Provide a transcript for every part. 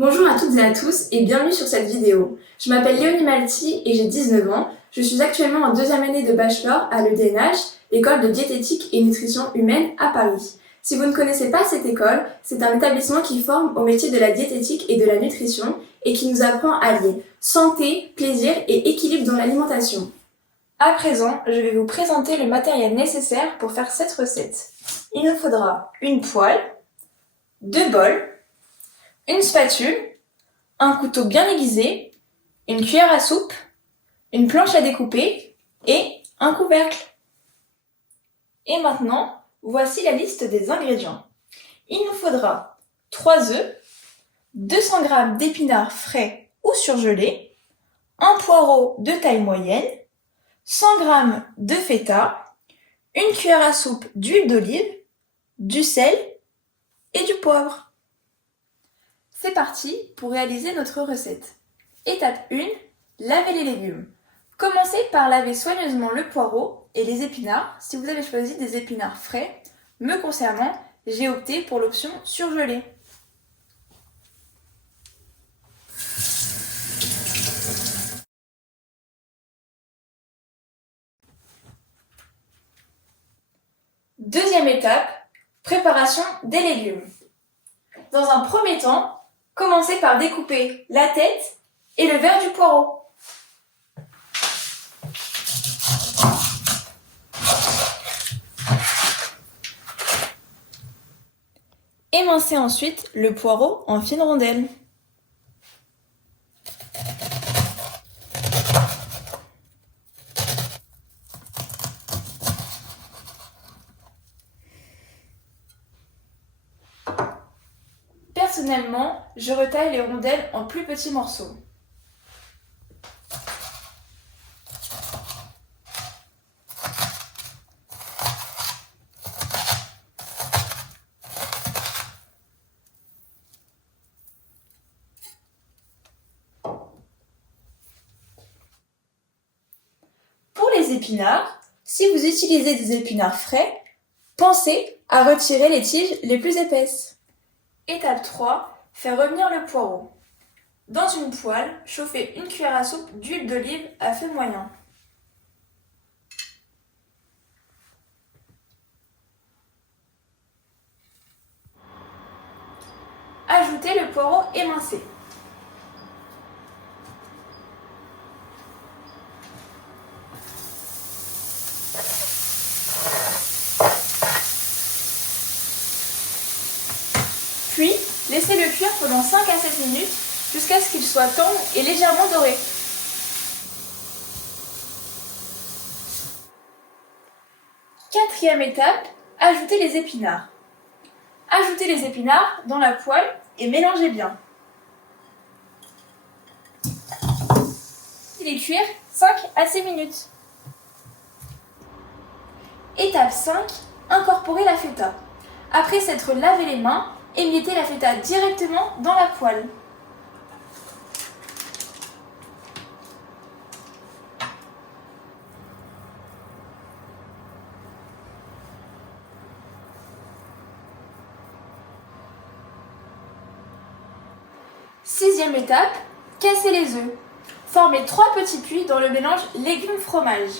Bonjour à toutes et à tous et bienvenue sur cette vidéo. Je m'appelle Léonie Malti et j'ai 19 ans. Je suis actuellement en deuxième année de bachelor à l'EDNH, l'école de diététique et nutrition humaine à Paris. Si vous ne connaissez pas cette école, c'est un établissement qui forme au métier de la diététique et de la nutrition et qui nous apprend à lier santé, plaisir et équilibre dans l'alimentation. À présent, je vais vous présenter le matériel nécessaire pour faire cette recette. Il nous faudra une poêle, 2 bols, une spatule, un couteau bien aiguisé, une cuillère à soupe, une planche à découper et un couvercle. Et maintenant, voici la liste des ingrédients. Il nous faudra 3 œufs, 200 g d'épinards frais ou surgelés, un poireau de taille moyenne, 100 g de feta, une cuillère à soupe d'huile d'olive, du sel et du poivre. C'est parti pour réaliser notre recette. Étape 1, laver les légumes. Commencez par laver soigneusement le poireau et les épinards. Si vous avez choisi des épinards frais, me concernant, j'ai opté pour l'option surgelée. Deuxième étape, préparation des légumes. Dans un premier temps, commencez par découper la tête et le verre du poireau. Émincez ensuite le poireau en fines rondelles. Personnellement, je retaille les rondelles en plus petits morceaux. Pour les épinards, si vous utilisez des épinards frais, pensez à retirer les tiges les plus épaisses. Étape 3, faire revenir le poireau. Dans une poêle, chauffez une cuillère à soupe d'huile d'olive à feu moyen. Ajoutez le poireau émincé. Puis, laissez-le cuire pendant 5 à 7 minutes jusqu'à ce qu'il soit tendre et légèrement doré. Quatrième étape, ajoutez les épinards. Ajoutez les épinards dans la poêle et mélangez bien. Les cuire 5 à 6 minutes. Étape 5, incorporez la feta. Après s'être lavé les mains, émiettez la feta directement dans la poêle. Sixième étape, cassez les œufs. Formez 3 petits puits dans le mélange légumes-fromage.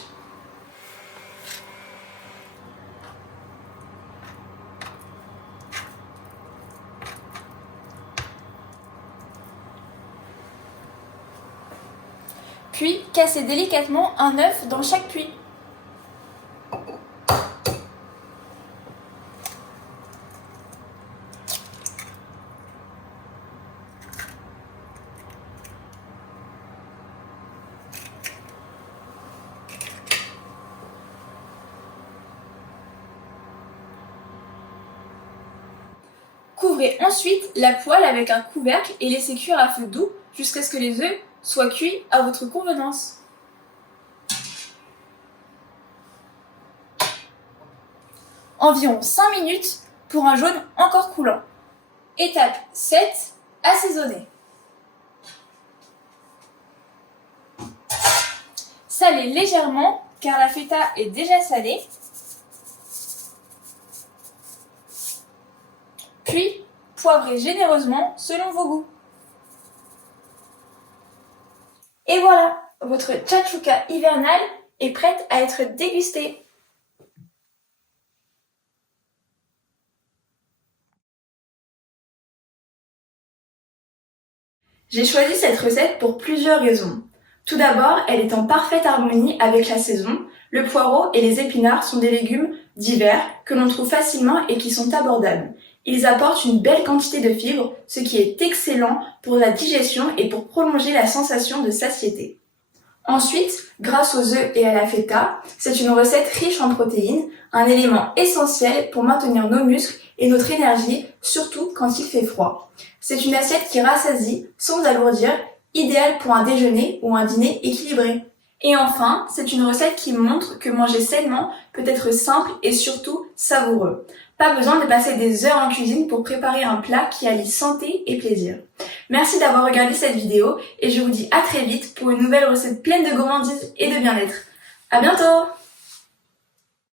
Puis, cassez délicatement un œuf dans chaque puits. Couvrez ensuite la poêle avec un couvercle et laissez cuire à feu doux jusqu'à ce que les œufs soient cuits à votre convenance. Environ 5 minutes pour un jaune encore coulant. Étape 7, assaisonner. Salez légèrement car la feta est déjà salée. Puis, poivrez généreusement selon vos goûts. Et voilà, votre tchatchouka hivernale est prête à être dégustée. J'ai choisi cette recette pour plusieurs raisons. Tout d'abord, elle est en parfaite harmonie avec la saison. Le poireau et les épinards sont des légumes d'hiver que l'on trouve facilement et qui sont abordables. Ils apportent une belle quantité de fibres, ce qui est excellent pour la digestion et pour prolonger la sensation de satiété. Ensuite, grâce aux œufs et à la feta, c'est une recette riche en protéines, un élément essentiel pour maintenir nos muscles et notre énergie, surtout quand il fait froid. C'est une assiette qui rassasie sans alourdir, idéale pour un déjeuner ou un dîner équilibré. Et enfin, c'est une recette qui montre que manger sainement peut être simple et surtout savoureux. Pas besoin de passer des heures en cuisine pour préparer un plat qui allie santé et plaisir. Merci d'avoir regardé cette vidéo et je vous dis à très vite pour une nouvelle recette pleine de gourmandise et de bien-être. À bientôt!